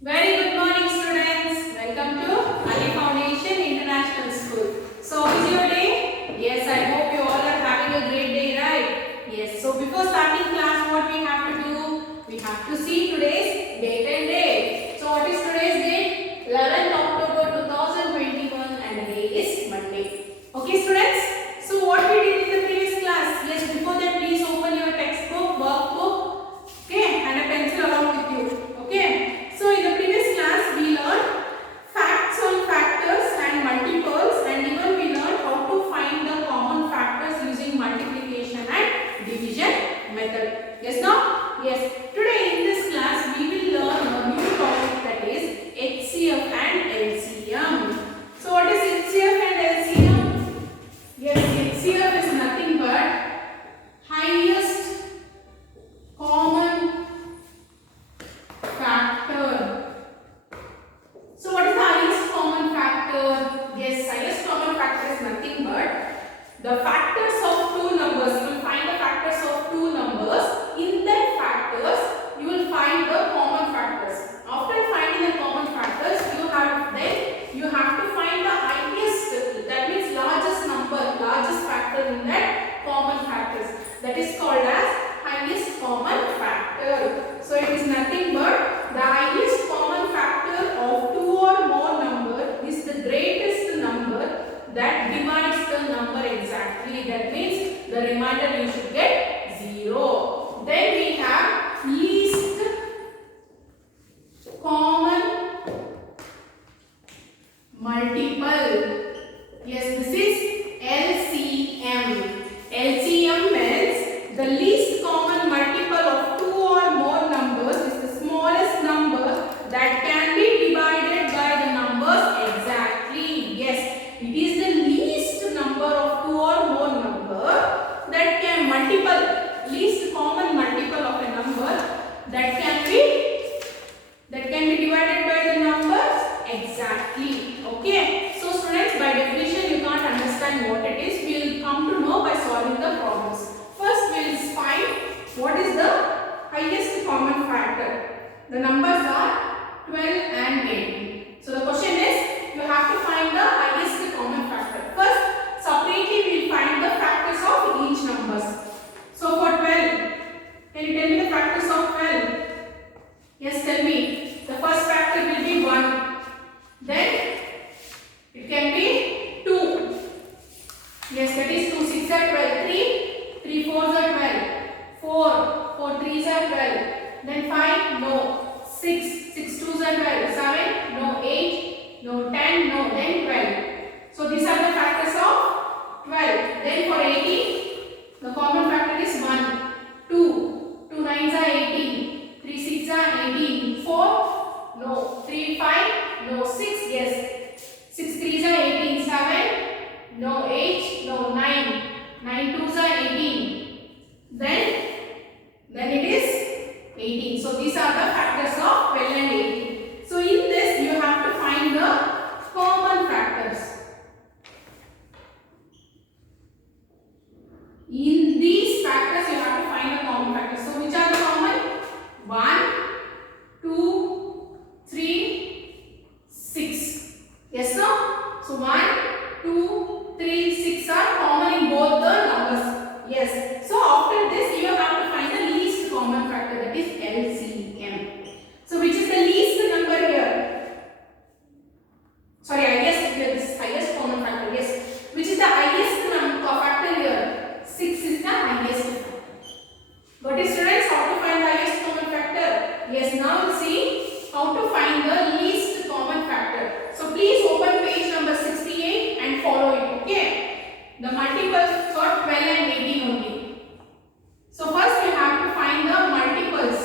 Very good morning, students. Welcome to Ali Foundation International School. So, how is your day? Yes, I hope you all are having a great day, right? Yes. So, before starting class, what we have to do? We have to see today's date and day. So, what is today's date? 11th October 2021, and the day is Monday. Okay, students. So, what we did in the previous class? Yes. Before that, please open your textbook, workbook, okay, and a pencil along with you. Okay. So in the previous class we learned facts on factors and multiples, and even we learned how to find the common factors using multiplication and division method. Yes, no? Yes. Today in this class we will learn a new topic, that is HCF and LCM. So what is HCF and LCM? Yes, HCF is nothing but highest common factor. So what is the highest common factor? Yes, highest common factor is nothing but the factors of two numbers. You will find the factors of two numbers. In that factors, you will find the common factors. After finding the common factors, you have to find the highest, that means largest number, largest factor in that common factors. That is called as highest common factor. So it is nothing but the highest common factor of two or more number is the greatest number that divides the number exactly. That means the remainder you should get 0. Then we have least common multiple. Yes, this is LCM. LCM means the least common multiple of two or more numbers is the smallest number that can be divided by the numbers exactly. Yes, it is the least number of two or more number that can least common multiple of a number that can be divided by the numbers exactly. Okay. So students, by definition you can't understand what it is. We will come to know by solving the problems. First we will find what is the highest common factor. The numbers are 12 and 18. So the question is, you have to find the highest common factor. First, separately we will find the factors of each numbers. So for 12, can you tell me the factors of 12? Yes, tell me. The first factor will be 1. Then it can be 2. Yes, that is 2 6 are 12. 3 4s are 12. 4 3s are 12. Then 5, no. 6 2s are 12. 7, no. 8, no. 10, no. Then 12. So these are the factors of 12. Then for 18, the common factor is 1. 2 9s are 18. 3 6 are 18. 4, no. 3 5, no. 6, yes. 6 3s are 18. 7, no. 8, no. 9 2s are 18. Then it is 18. So these are the factors of 12 and 18. So in this you have to find the common factors. In these factors you have to find the common factors. So which are the common? 1, 2, 3, 6. Yes, no? So 1, 2, 3, 6 are common in both the numbers. Yes. So after this you have to find the least common factor, that is LCM. So which is the least number here? Sorry, highest here, this highest common factor. Yes. Which is the highest factor here? 6 is the highest factor. Got it, students? How to find the highest common factor? Yes, now we'll see how to find the least common factor. So please open page number 68 and follow it. Okay. The multiples for 12 and 18 only. So first you have to find the multiples.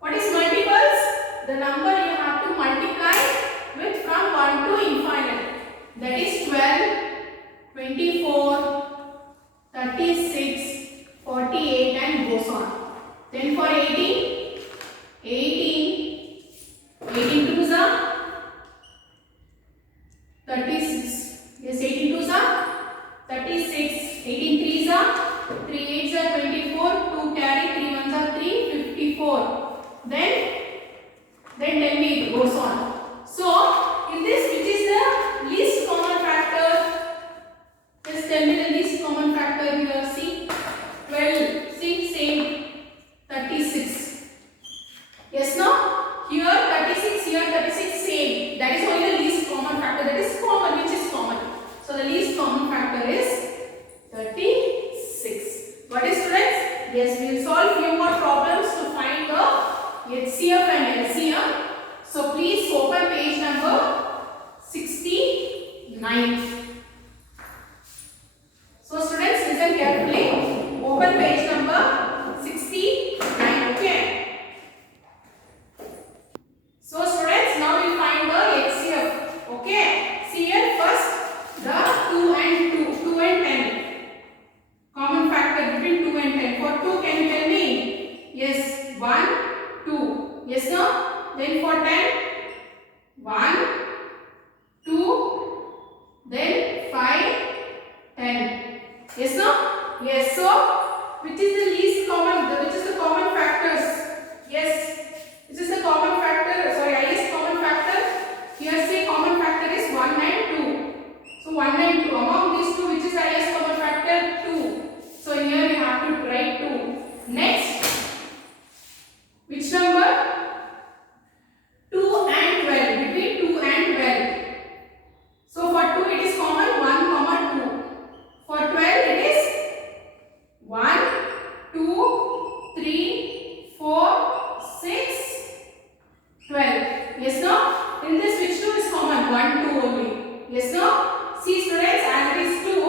What is multiples? The number you have to multiply with from 1 to infinite. That is 12, 24, 36, 48 and goes on. Then for 18, 18 twos are 36. Yes, 18 twos are 36. 18 threes are 3 8s are 24. 2 carry, 3 1s are 3, 54. Then tell me it goes on. So in this, which is the least common factor? Just tell me the least common factor here. See, 12. See, same. 36. Yes, no? Here 36, here 36, same. That is only the least common factor. That is common, which is common. So the least common factor is 36. Got it, students? Yes, we will solve few more problems to find the HCF and LCM. So please open page number 69. So students, listen carefully. Open page number 69. Okay. So students, now we find the HCF. Okay. See here first the 2 and 2 and 10. Common factor between 2 and 10. For 2, can you tell me? Yes, 1, 2. Yes, no? Then for 10, 1, 2, then 5, 10. Yes, no? Yes. So, which is the least common? Which is the common factors? Yes. Which is the common factor? Sorry, highest common factor. Here say common factor is 1 and 2. So 1 and 2. Among these two, which is highest common factor? 2. So here you have to write 2. Next, which number? 2 and 12. Between 2 and 12. So for 2 it is common 1, 2. For 12 it is 1, 2, 3, 4, 6, 12. Yes, no? In this, which 2 is common? 1, 2 only. Yes, no? See students, as it is 2,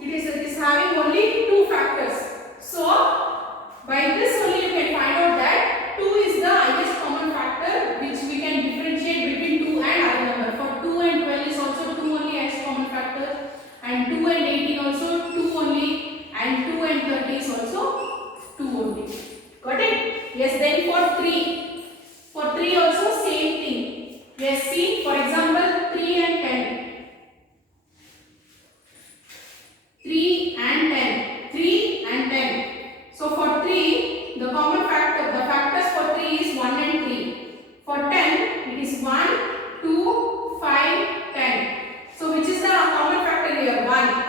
it is having only 2 factors. So by this only you can find out that 2 is the highest common factor which we can differentiate between 2 and other number. For 2 and 12 is also 2 only highest common factor, and 2 and 18 also 2 only, and 2 and 30 is also 2 only. Got it? Yes. Then for 3. For 3 also same thing. Yes, see, for example 3 and 10. 3 and 10. 3 and 10. So for 3, the common factor, the factors for 3 is 1 and 3. For 10, it is 1, 2, 5, 10. So which is the common factor here? 1.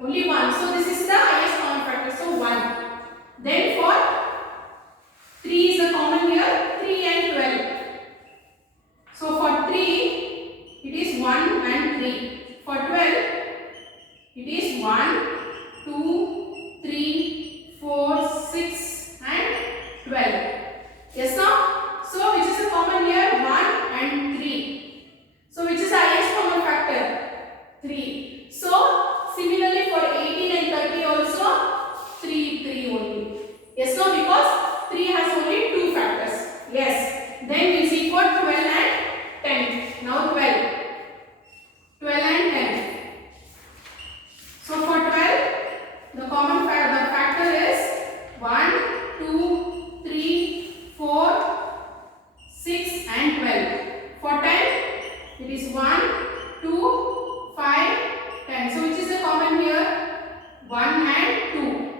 Only 1. So this is the highest common factor. So 1. Then for 3 is the common here. 3 and 12. So for 3, it is 1 and 3. For 12, it is 1, 2, 3, 4, 6 and 12. Yes, no? So which is the common here? 1 and 3. So which is the highest common factor? 3. So similarly for 18 and 30 also 3 only. Yes, no? Because 3 has only 2 factors. Yes. Then we see for 12 and 10. Now 12. 12 and 10. So for 12, the common factor is 1, 2, 3, 4, 6 and 12. For 10, it is 1, 2, 5, 10. So which is the common here? 1 and 2.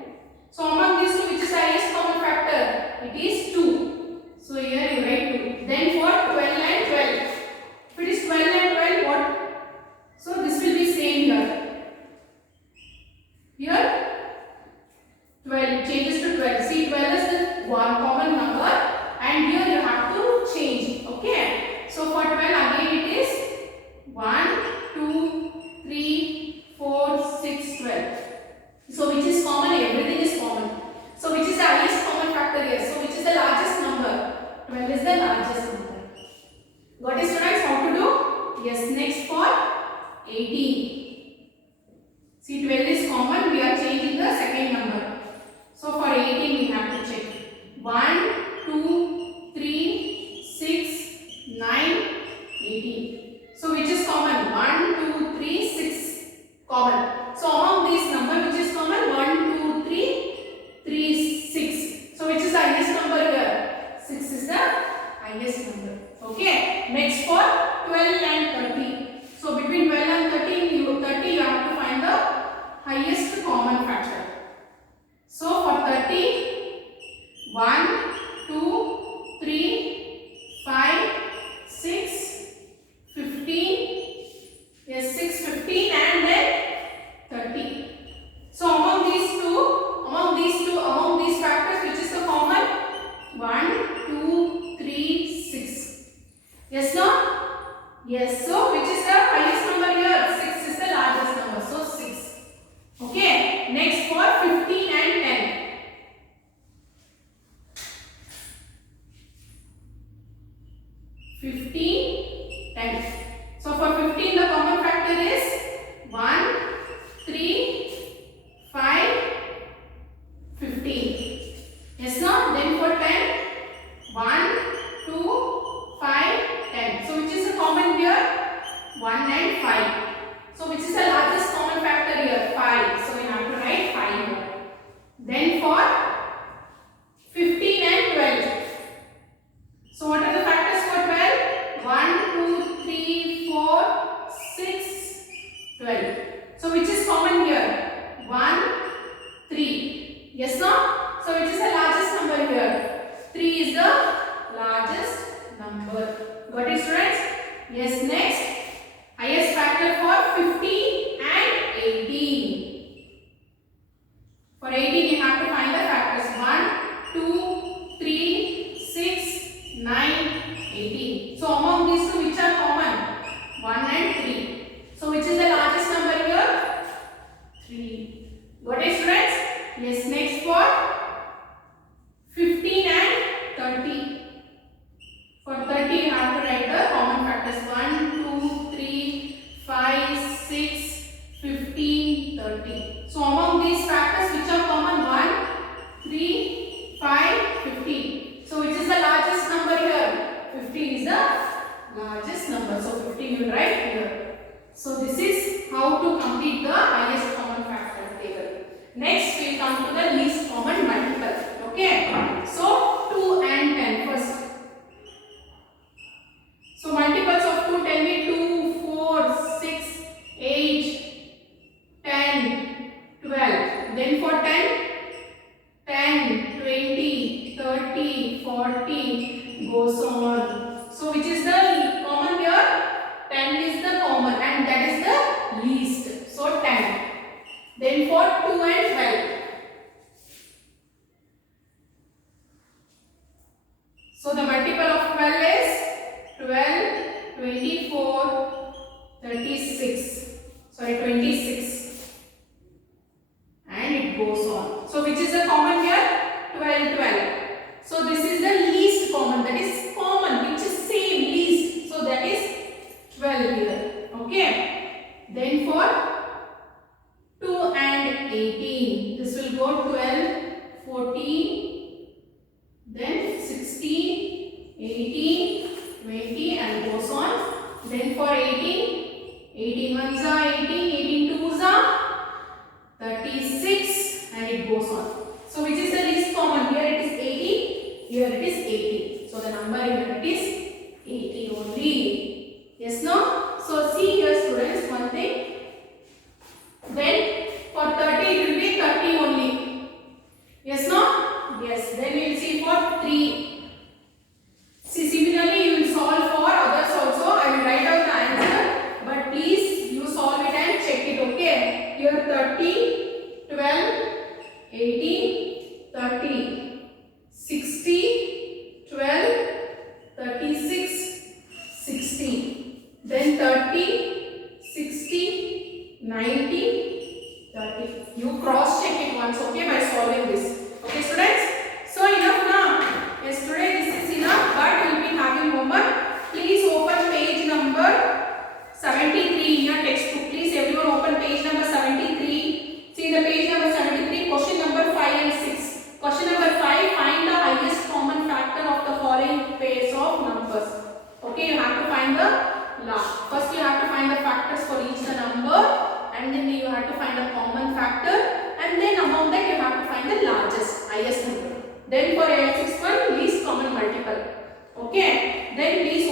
So among these two, which is the highest common factor? It is 2. So here you write 2. Then for 12 and 12. If it is 12 and 12, what? So this will be same here. Here 12 changes to 12. See, 12 is the one common number, and here you have to change. Okay. So for 12 again it is 1, 2, 3, 4, 6, 12. So which is common? Everything is common. So which is the highest common factor here? So which is the largest number? 12 is the largest number. Got it, students? How to do? Yes. Next for 18. See, 12 is common. We are changing the second number. So for 18 we have to check. 1, 2, 3, 6, 9, 18. So which is common? 1, 2, 3, 6. Common. So among these number, which is common? 1, 2, 3, 3, 6. So which is the highest number here? 6 is the highest number. Okay. Next for 12 and 30. So between 12 and 30 you have to find the highest common factor. So for 30, 1, 2, 3, 5, 15, 10. So for 15 the common factor is 1, 3, 5, 15. Yes, no? Then for 10, 1, 2, 5, 10. So which is the common here? 1 and 5. So which is the largest common factor here? 5. So we have to write 5 here. Then for 15 and 12. So what are the factors for 12? 1, 2, 3, 4, 6, 12. So which is common here? 1, 3. Yes, no? So which is the largest number here? 3 is the largest number. Got it, students? Yes, next. Highest factor for 15 and 18. For 18 you have to find the factors. 1, 2, 3, 6, 9, 18. So among these two which are common? 1 and 3. So which is the largest number here? 3. Got it, students? Yes, next for 15 and 30. For 30 you have to write the common factors. 1, 2, 3, 5, 6, 15, 30. So among these factors which are common? 1, 3, 5, 15. So which is the largest number here? 15 is the largest number. So 15 you will write here. So this is how to complete the highest common factor table. Next we come to the least common multiple. Okay. So 2 and 10 first. So multiples of 2, tell me. 2, 4, 6, 8, 10, 12. Then for 10, 10, 20, 30, 40, goes on. So which is the common here? 10 is the common and that is the least. So 10. Then for 2 and 12. So the multiple of 12 is 12, 24, 36. Sorry, 26. And it goes on. So which is the common here? 12, 12. So this is the least common. That is common, which is same, least. So that is 12 here. Okay. Then for 2 and 18. This will go 12, 14, then 16, 18, 20 and goes on. Then for 18, 18 ones are 18, 18 twos are 36 and it goes on. So which is the least common? Here it is 18, here it is 18. So the number here it is 18 only. Yes, no? So see here students, one thing. Then for 30 it will be 30 only. Yes, no? Yes. Then we will see for 3. See, similarly you will solve for others also. I will write out the answer, but please you solve it and check it. Okay. Here 30, 12, 18, 30, 60, 12, 36, 60. Then 30, 60, 90, 30. You cross check it once, okay, by solving this. Okay, students? So enough now. Yes, today this is enough, but you will be having homework. Please open page number 73 in your textbook. Please everyone open page number 73. See the page number 73, question number 5 and 6. Question number 5, find the highest common factor of the following pairs of numbers. Okay, you have to find the last. First you have to find the factors for each the number, and then you have to find a common factor, and then among that you have to find the largest, highest number. Then for L6 one, least common multiple. Okay, then please